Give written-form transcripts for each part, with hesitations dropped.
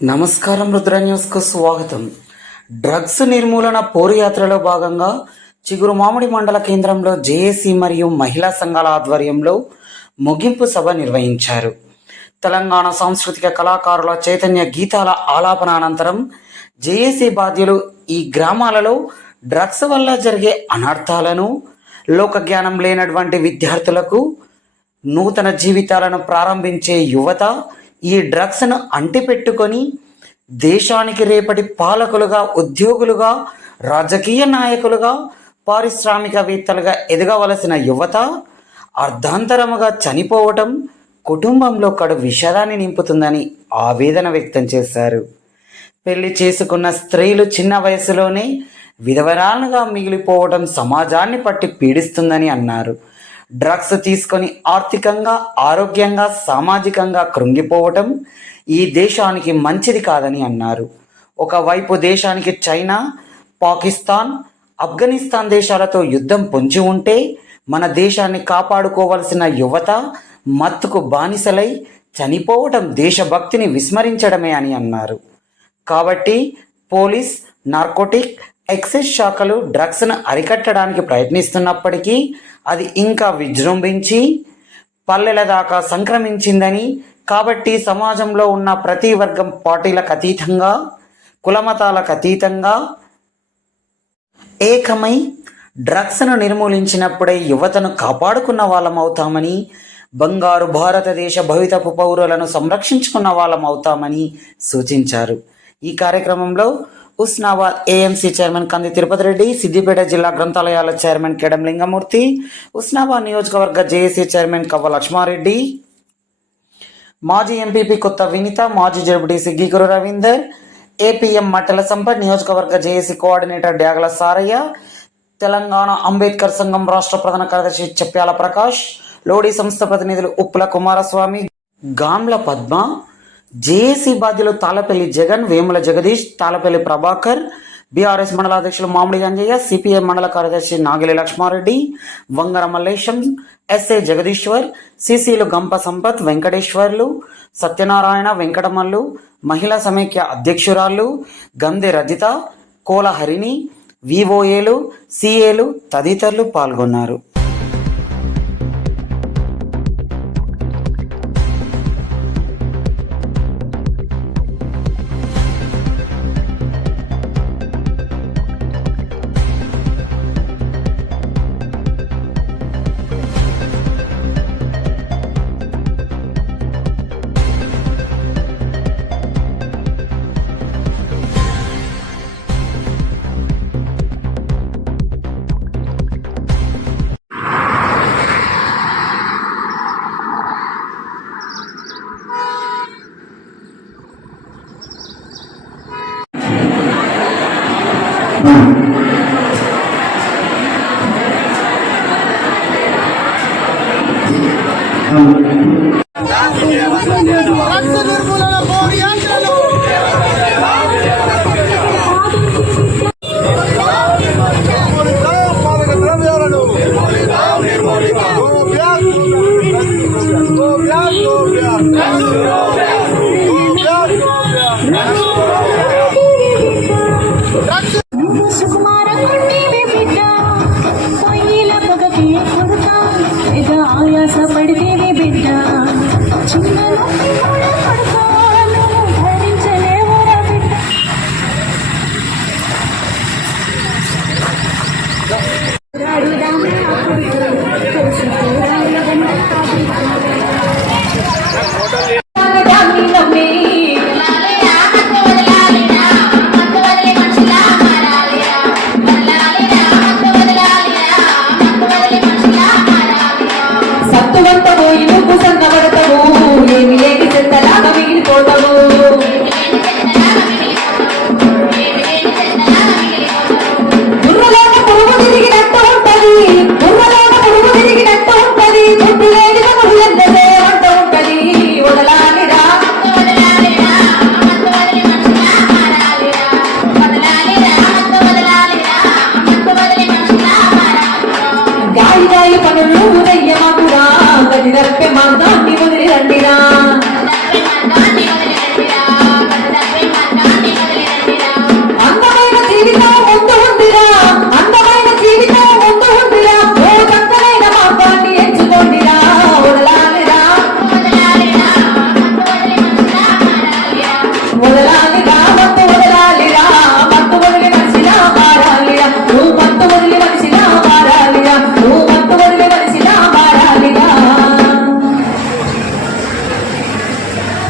నమస్కారం, రుద్ర న్యూస్కు స్వాగతం. డ్రగ్స్ నిర్మూలన పోరుయాత్రలో భాగంగా చిగురుమామిడి మండల కేంద్రంలో జేఏసీ మరియు మహిళా సంఘాల ఆధ్వర్యంలో ముగింపు సభ నిర్వహించారు. తెలంగాణ సాంస్కృతిక కళాకారుల చైతన్య గీతాల ఆలాపన అనంతరం జేఏసీ బాధ్యులు ఈ గ్రామాలలో డ్రగ్స్ వల్ల జరిగే అనర్థాలను, లోకజ్ఞానం లేనటువంటి విద్యార్థులకు నూతన జీవితాలను ప్రారంభించే యువత ఈ డ్రగ్స్ను అంటిపెట్టుకొని దేశానికి రేపటి పాలకులుగా, ఉద్యోగులుగా, రాజకీయ నాయకులుగా, పారిశ్రామికవేత్తలుగా ఎదగవలసిన యువత అర్ధాంతరముగా చనిపోవటం కుటుంబంలో కడు విషాదాన్ని నింపుతుందని ఆవేదన వ్యక్తం చేశారు. పెళ్లి చేసుకున్న స్త్రీలు చిన్న వయసులోనే విధవరాలుగా మిగిలిపోవడం సమాజాన్ని పట్టి పీడిస్తుందని అన్నారు. డ్రగ్స్ తీసుకొని ఆర్థికంగా, ఆరోగ్యంగా, సామాజికంగా కృంగిపోవటం ఈ దేశానికి మంచిది కాదని అన్నారు. ఒకవైపు దేశానికి చైనా, పాకిస్తాన్, ఆఫ్ఘనిస్తాన్ దేశాలతో యుద్ధం పొంచి ఉంటే మన దేశాన్ని కాపాడుకోవలసిన యువత మత్తుకు బానిసలై చనిపోవటం దేశభక్తిని విస్మరించడమే అని అన్నారు. కాబట్టి పోలీస్, నార్కోటిక్, ఎక్సైజ్ శాఖలు డ్రగ్స్ను అరికట్టడానికి ప్రయత్నిస్తున్నప్పటికీ అది ఇంకా విజృంభించి పల్లెల దాకా సంక్రమించిందని, కాబట్టి సమాజంలో ఉన్న ప్రతి వర్గం పార్టీలకు అతీతంగా, కులమతాలకు అతీతంగా ఏకమై డ్రగ్స్ను నిర్మూలించినప్పుడే యువతను కాపాడుకున్న వాళ్ళం అవుతామని, బంగారు భారతదేశ భవితపు పౌరులను సంరక్షించుకున్న వాళ్ళం అవుతామని సూచించారు. ఈ కార్యక్రమంలో ఉస్నాబాద్ ఏఎంసీ చైర్మన్ కంది తిరుపతి రెడ్డి, సిద్దిపేట జిల్లా గ్రంథాలయాల చైర్మన్ కేడం లింగమూర్తి, ఉస్నాబాద్ నియోజకవర్గ జేఏసీ చైర్మన్ కవ్వ లక్ష్మారెడ్డి, మాజీ ఎంపీపీ కొత్త వినిత, మాజీ జడ్పీటీసీ గీగురు రవీందర్, ఏపీఎం మట్టెల సంపత్, నియోజకవర్గ జేఏసీ కోఆర్డినేటర్ డ్యాగల సారయ్య, తెలంగాణ అంబేద్కర్ సంఘం రాష్ట్ర ప్రధాన కార్యదర్శి చెప్పాల ప్రకాష్, లోడీ సంస్థ ప్రతినిధులు ఉప్పుల కుమారస్వామి, గాండ్ల పద్మ, జేఏసీ బాధ్యులు తాళపల్లి జగన్, వేముల జగదీష్, తాళపల్లి ప్రభాకర్, బీఆర్ఎస్ మండలాధ్యక్షులు మామిడి అంజయ్య, సిపిఎం మండల కార్యదర్శి నాగిలి లక్ష్మారెడ్డి, వంగర మల్లేశం, ఎస్ఏ జగదీశ్వర్, సిసిలు గంప సంపత్, వెంకటేశ్వర్లు, సత్యనారాయణ, వెంకటమల్లు, మహిళా సమైక్య అధ్యక్షురాళ్ళు గంధె రజిత, కోల హరిణి, విఓఏలు, సిఏలు తదితరులు పాల్గొన్నారు. సత్తువంత పోయి నువ్వు సంగబడతావు, ఏమి లేని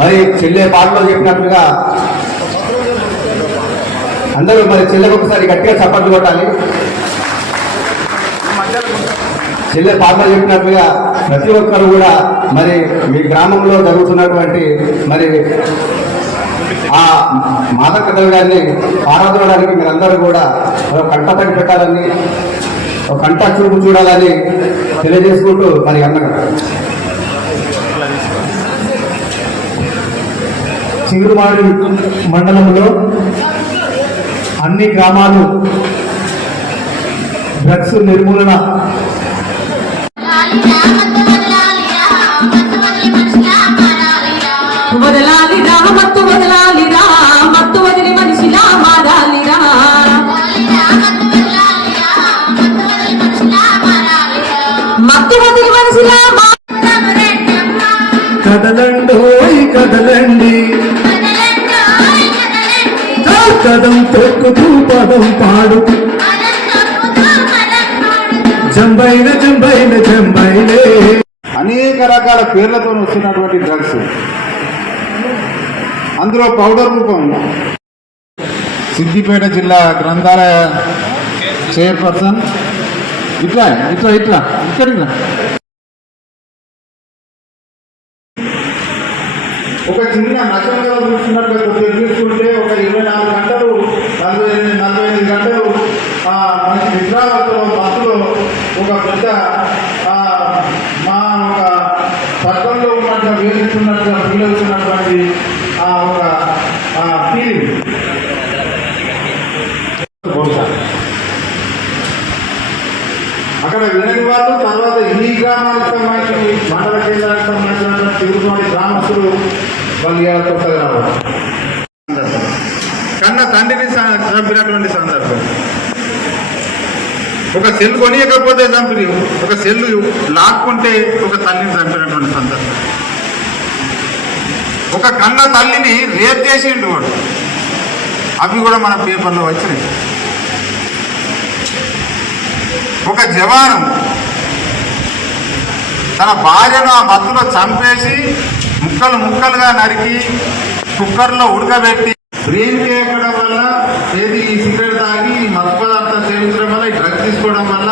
మరి చెల్లె పాటలో చెప్పినట్లుగా అందరూ మరి చెల్లెకి ఒకసారి గట్టిగా చప్పట్లు కొట్టాలి. చెల్లె పాటలో చెప్పినట్లుగా ప్రతి ఒక్కరు కూడా మరి మీ గ్రామంలో జరుగుతున్నటువంటి మరి ఆ మాదకథలు గారిని ఆరాధించడానికి మీరందరూ కూడా కంటపడి పెట్టాలని, కంట చూపు చూడాలని తెలియజేసుకుంటూ మరి అన్నగా చిగురుమాడి మండలంలో అన్ని గ్రామాలు డ్రగ్స్ నిర్మూలన వదలాలిరా మత్తు వదలాలిరా మత్తు వదిలి మనిషిలా మారాలిరా మత్తు వదిలి మనిషిలా కదలండోయ్ కదలండి కదం తొక్కుతూ పదం పాడుతూ జంబైన జంబైన జంబైలే అనేక రకాల పేర్లతో వస్తున్నటువంటి డ్రగ్స్, అందులో పౌడర్ రూపం. సిద్దిపేట జిల్లా గ్రంథాలయ చైర్పర్సన్ ఇట్లా ఇట్లా ఇట్లా ఇక్కడ ఒక చిన్న నష్టంగా చూస్తున్నట్టు తీసుకుంటే ఒక 24 గంటలు 45 గంటలు మంచి నిద్రాలతో మత్తులో ఒక పెద్ద మా ఒక పట్టణంలో ఉన్నట్టుగా వేధిస్తున్నట్టుగా ఫీల్ అవుతున్నటువంటి ఒక ఫీలింగ్ అక్కడ వినని వాళ్ళు తర్వాత ఈ గ్రామాలకు సంబంధించి మండల కేంద్రానికి సంబంధించిన తిరుగుతున్న గ్రామస్తులు వాళ్ళు కొత్తగా రావాలి. కన్న తండ్రిని చంపినటువంటి సందర్భం, ఒక సెల్ కొనియకపోతే చంపి, ఒక సెల్ లాక్కుంటే ఒక తల్లిని చంపినటువంటి సందర్భం, ఒక కన్న తల్లిని రేప్ చేసిండు వాడు, అవి కూడా మన పేపర్లో వచ్చినాయి. ఒక జవాను తన భార్యను ఆ మత్తులో చంపేసి ముక్కలు ముక్కలుగా నరికి కుక్కర్లో ఉడకబెట్టి బ్రెయిన్ ఎక్కడం వల్ల, ఏది ఈ సిగరెట్ తాగి మత్తు పదార్థం సేవించడం వల్ల, ఈ డ్రగ్స్ తీసుకోవడం వల్ల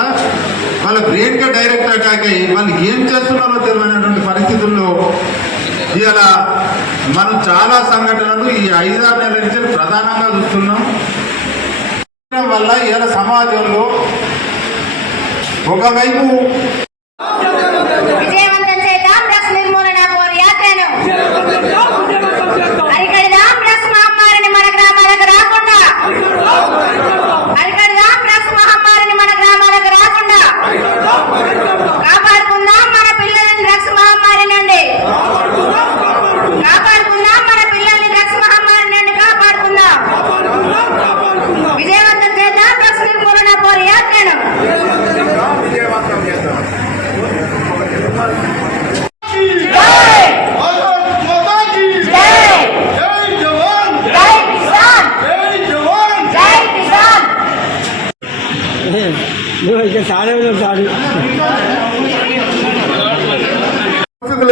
వాళ్ళ బ్రెయిన్కే డైరెక్ట్ అటాక్ అయ్యి వాళ్ళు ఏం చేస్తున్నారో తెలియనటువంటి పరిస్థితుల్లో ఇలా మనం చాలా సంఘటనలు ఈ 5-6 నెలల నుంచి ప్రధానంగా చూస్తున్నాం. వల్ల ఇలా సమాజంలో ఒకవైపు విజయవంతం చేద్దాం డ్రగ్స్ నిర్మూలన యాత్రను, అరికడదాం డ్రగ్స్ మహమ్మారిని మన గ్రామాలకు రాకుండా, అరికడదాం డ్రగ్స్ మహమ్మారిని మన గ్రామాలకు రాకుండా కాపాడుకుందాం మన పిల్లల్ని డ్రగ్స్ మహమ్మారి నుండి, కాపాడుకుందాం మన పిల్లల్ని డ్రగ్స్ మహమ్మారి నుండి కాపాడుకుందాం. విజయవంతం చేద్దాం డ్రగ్స్ నిర్మూలన యాత్రను.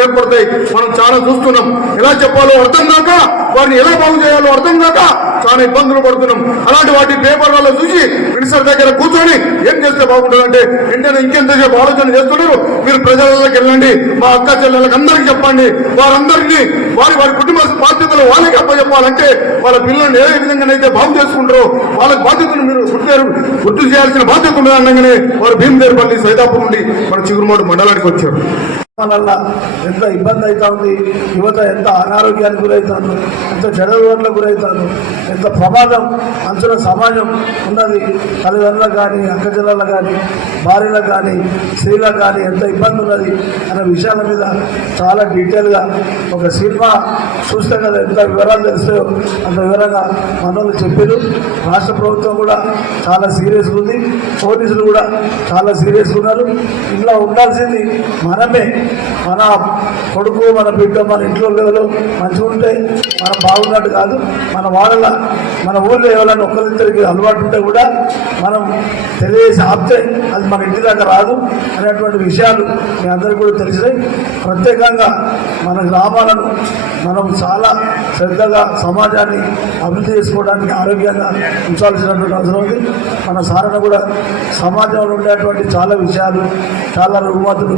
ఏర్పడతాయి. మనం చాలా చూస్తున్నాం. ఎలా చెప్పాలో అర్థం కాక, వారిని ఎలా బాగు చేయాలో అర్థం కాక చాలా ఇబ్బందులు పడుతున్నాం. అలాంటి వాటి పేపర్లలో చూసి మినిస్టర్ దగ్గర కూర్చొని ఏం చేస్తే బాగుంటుందంటే వెంటనే ఇంకెంతసేపు ఆలోచన చేస్తున్నారు. మీరు ప్రజలకి వెళ్ళండి, మా అక్క చెల్లెళ్ళకి అందరికీ చెప్పండి, వారందరినీ వారి వారి కుటుంబ బాధ్యతలు వాళ్ళకి అప్పచెప్పాలంటే వాళ్ళ పిల్లల్ని ఏ విధంగానైతే బాగు చేసుకుంటారో వాళ్ళకి బాధ్యతను మీరు గుర్తు చేయాల్సిన బాధ్యత ఉండదు అనగానే వారు భీమదేవపల్లి సైదాపూర్ నుండి మన చిగురుమాడు మండలానికి వచ్చారు. వల్ల ఎంత ఇబ్బంది అవుతా ఉంది, యువత ఎంత అనారోగ్యానికి గురవుతాను, ఎంత చెడగొట్లకు గురవుతాను, ఎంత ప్రమాదం అంచుల సమాజం ఉన్నది. తల్లిదండ్రులకు కానీ, అక్కచెల్లెళ్ళకు కానీ, భార్యలకు కానీ, స్త్రీలకు కానీ ఎంత ఇబ్బంది ఉన్నది అనే విషయాల మీద చాలా డీటెయిల్గా ఒక సినిమా చూస్తే కదా ఎంత వివరాలు తెలుస్తాయో అంత వివరంగా మనోళ్ళు చెప్పారు. రాష్ట్ర ప్రభుత్వం కూడా చాలా సీరియస్గా ఉంది, పోలీసులు కూడా చాలా సీరియస్గా ఉన్నారు. ఇంట్లో ఉండాల్సింది మనమే. మన కొడుకు మన బిడ్డ మన ఇంట్లో ఎవరు మంచిగా ఉంటే మనం బాగున్నట్టు కాదు. మన వాళ్ళ మన ఊళ్ళో ఎవరైనా ఒకరిద్దరికి అలవాటు ఉంటే కూడా మనం తెలియజేసి ఆపితే అది మన ఇంటి దాకా రాదు అనేటువంటి విషయాలు మీ అందరికీ కూడా తెలిసినాయి. ప్రత్యేకంగా మన గ్రామాలను మనం చాలా శ్రద్ధగా సమాజాన్ని అభివృద్ధి చేసుకోవడానికి ఆరోగ్యంగా ఉంచాల్సినటువంటి అవసరం ఉంది. మన సారణ కూడా సమాజంలో ఉండేటువంటి చాలా విషయాలు చాలా రుగ్మతులు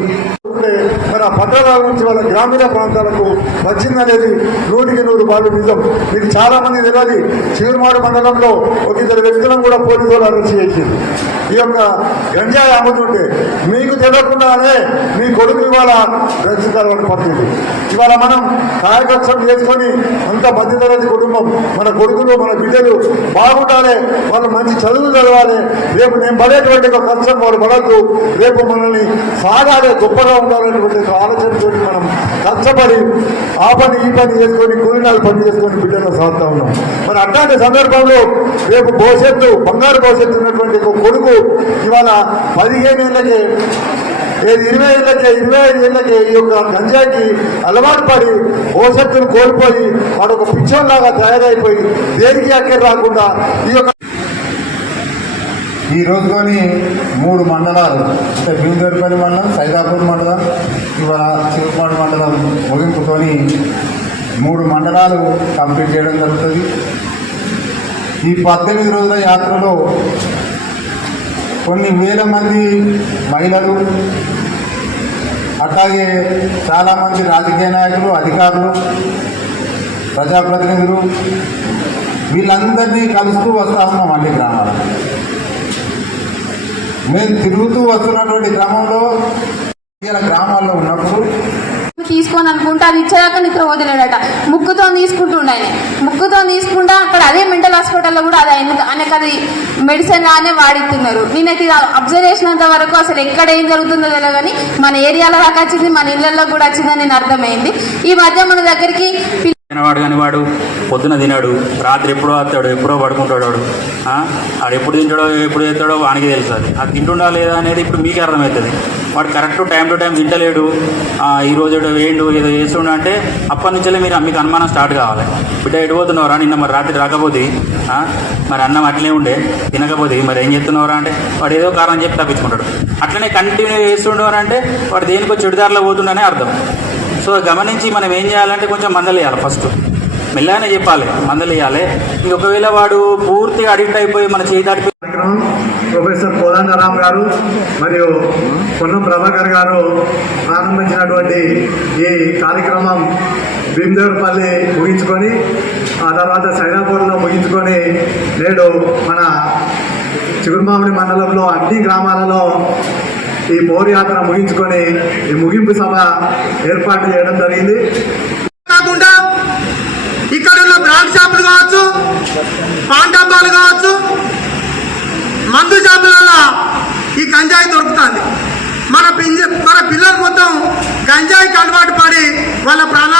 మన పట్టణాల నుంచి వాళ్ళ గ్రామీణ ప్రాంతాలకు వచ్చిందనేది 100% నిజం. మీకు చాలా మంది తెలియదు, చిగురుమాడు మండలంలో ఒక ఇద్దరు వ్యక్తులను కూడా పోలీసు వాళ్ళు అరెస్ట్ చేసింది. ఈ యొక్క గంజాయి అమ్ముతుంటే మీకు తెలియకుండానే మీ కొడుకు ఇవాళ డ్రగ్స్ అలవాటు పడుతుంది. ఇవాళ మనం కార్యకర్తం చేసుకొని అంత మధ్యతరగతి కుటుంబం, మన కొడుకులు మన బిడ్డలు బాగుండాలి, వాళ్ళు మంచి చదువులు చదవాలి, రేపు నేను పడేటువంటి ఒక కష్టం వాళ్ళు పడద్దు, రేపు మనల్ని సాగాలి, గొప్పగా ఉండాలనేటువంటి ఆలోచనతో మనం కష్టపడి ఆ పని ఈ పని చేసుకొని కూలినాలు పని చేసుకొని బిడ్డలు సాగుతా ఉన్నాం. మరి అట్లాంటి సందర్భంలో రేపు భవిష్యత్తు బంగారు భవిష్యత్తు ఉన్నటువంటి ఒక కొడుకు ఇవాళ 15 ఏళ్ళకే 20 ఏళ్ళకే 25 ఏళ్ళకే ఈ యొక్క గంజాయికి అలవాటు పడి భవిష్యత్తును కోల్పోయి వాడు ఒక పిచ్చోన్లాగా తయారైపోయి దేనికి అక్కర రాకుండా ఈ యొక్క ఈ రోజుకొని 3 మండలాలు అంటే భీమదేవరపల్లి మండలం, సైదాపూర్ మండలం, ఇవాళ చిరుపాడు మండలం ముగింపుతోని 3 మండలాలు కంప్లీట్ చేయడం జరుగుతుంది. ఈ 18 రోజుల యాత్రలో కొన్ని వేల మంది మహిళలు, అట్లాగే చాలామంది రాజకీయ నాయకులు, అధికారులు, ప్రజాప్రతినిధులు వీళ్ళందరినీ కలుస్తూ వస్తూ ఉన్నాం అన్ని గ్రామాలకు. మేము తిరుగుతూ వస్తున్నటువంటి క్రమంలో ఇలా గ్రామాల్లో ఉన్నప్పుడు తీసుకొని అనుకుంటా అది ఇచ్చేదాకా నిద్ర వదిలేడట. ముక్కుతో తీసుకుంటుండే ఆయన, ముక్కుతో తీసుకుంటా అక్కడ అదే మెంటల్ హాస్పిటల్లో కూడా అది ఆయనకు అది మెడిసిన్ లానే వాడిస్తున్నారు. నేనైతే అబ్జర్వ్ చేసినంత వరకు అసలు ఎక్కడ ఏం జరుగుతుందో తెలియదు, కానీ మన ఏరియాలో దాకా వచ్చింది, మన ఇళ్లలో కూడా వచ్చిందని నేను అర్థమైంది. ఈ మధ్య మన దగ్గరికి తినవాడు కానీ వాడు పొద్దున తినాడు, రాత్రి ఎప్పుడో వస్తాడు, ఎప్పుడో పడుకుంటాడు. వాడు ఆడు ఎప్పుడు తింటాడో ఎప్పుడు చేస్తాడో వానికి తెలుస్తుంది. అది తింటుండా లేదా అనేది ఇప్పుడు మీకే అర్థమవుతుంది. వాడు కరెక్ట్ టైం టు టైం తింటలేడు, ఈరోజు ఏండు ఏదో చేస్తుండ అంటే అప్పటి నుంచే మీకు అనుమానం స్టార్ట్ కావాలి. బిడ్డ ఎడిపోతున్నావురా, నిన్న మరి రాత్రి రాకపోతే మరి అన్నం అట్లనే ఉండే తినకపోతే మరి ఏం చేస్తున్నావురా అంటే వాడు ఏదో కారణం చెప్పి తప్పించుకుంటాడు. అట్లనే కంటిన్యూ చేస్తుండేవారు అంటే వాడు దేనికో చెడుదారిలో పోతుండనే అర్థం. సో గమనించి మనం ఏం చేయాలంటే కొంచెం మందలు వేయాలి. ఫస్ట్ మెల్లగానే చెప్పాలి, మందలు వేయాలి. ఇంక ఒకవేళ వాడు పూర్తిగా అడిక్ట్ అయిపోయి మన చేయి దాటి ప్రొఫెసర్ కోదండరామ్ గారు మరియు పొన్నం ప్రభాకర్ గారు ప్రారంభించినటువంటి ఈ కార్యక్రమం భీమదేవరపల్లి ముగించుకొని ఆ తర్వాత సైదాపూర్లో ముగించుకొని నేడు మన చిగురుమామిడి మండలంలో అన్ని గ్రామాలలో ఈ పౌరయాత్ర ముగించుకొని ఈ ముగింపు సభ ఏర్పాటు చేయడం జరిగింది. కాకుండా ఇక్కడ ఉన్న బ్రాండ్ షాపులు కావచ్చు, పాన్ డబ్బాలు కావచ్చు, మందు షాపులలో ఈ గంజాయి దొరుకుతుంది. మన పిల్లలు మొత్తం గంజాయికి అలవాటు పడి వాళ్ళ ప్రాణాలు